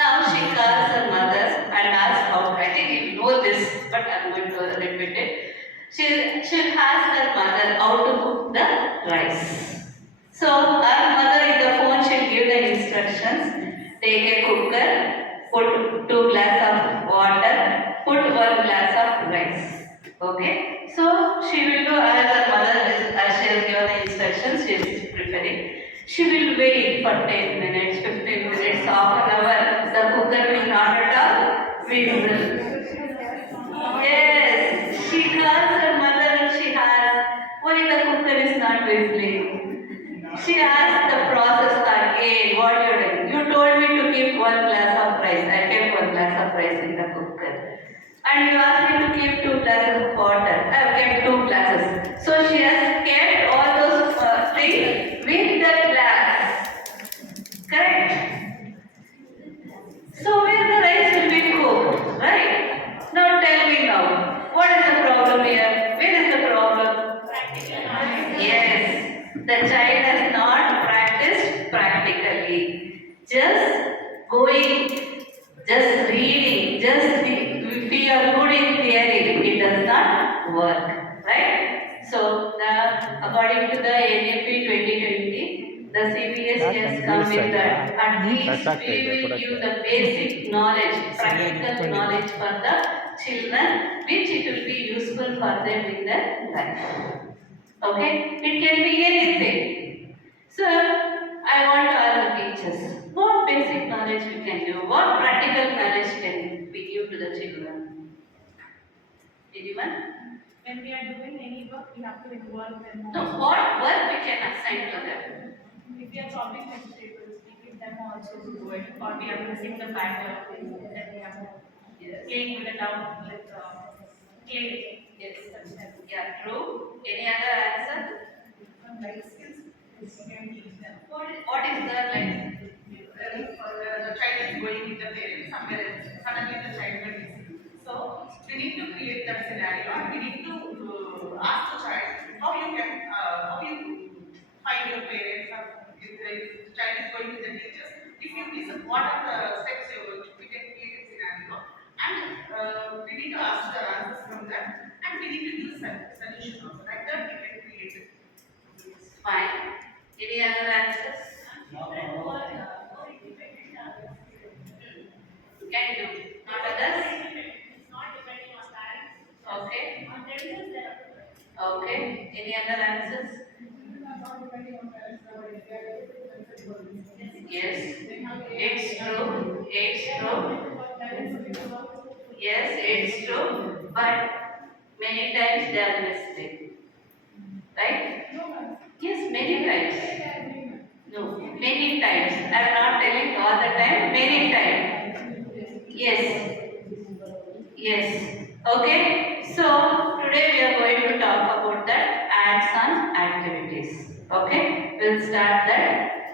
Now she calls her mother and asks how, I think you know this, but I'm going to repeat it. She'll ask her mother how to cook the rice. So her mother in the phone she'll give the instructions. Take a cooker, put 2 glasses of water, put 1 glass of rice. Okay? So she will do as her mother as she has given the instructions, she is preparing. She will wait for 10 minutes, 15 minutes, half an hour. The cooker will not at all whistle. Yes, she calls her mother and she asks, why the cooker is not whistling? She asks the process again, what you doing? You told me to keep 1 glass of rice. I kept 1 glass of rice in the cooker. And you asked me to keep 2 glasses of water. I have kept 2 glasses. So she has kept all those things with the glass. Correct? So where the rice will be cooked, right? Now tell me now, what is the problem here? Where is the problem? Practical knowledge. Yes, the child has not practiced practically. Just going, just reading, if we are good in theory, it does not work, right? So according to the NAP 2020, the CBS has come with that. At least we will give the basic knowledge, practical knowledge for the children, which it will be useful for them in their life. Okay? It can be anything. So, I want to ask the teachers, what basic knowledge we can do? What practical knowledge can we give to the children? Anyone? When we are doing any work, we have to involve them. No, what work we can assign to them? If we are chopping vegetables, we give them also to do it. Or we are mixing the batter, then we have to playing with the down with clay. Yes. Yeah, true. Any other answer? Life skills, we can teach them. What is the like? The child is going with the parents somewhere else. Suddenly the child will be sick. So we need to create that scenario and we need to ask the child how you find your parents or if the child is going with the teachers. If you listen, what are the steps you are going to we can create a scenario and we need to ask the answers from that and we need to use solution also. Like that we can create it. Fine. Any other answers? Can do. Not others? It's not depending on parents. Okay. On themselves, they have to do it. Okay. Any other answers? Yes. It's true. It's true. Yes, it's true. But many times they are mistaken. Right? Yes, many times. No, many times. I am not telling all the time, many times. Yes. Yes. Okay. So today we are going to talk about the hands-on activities. Okay. We'll start that.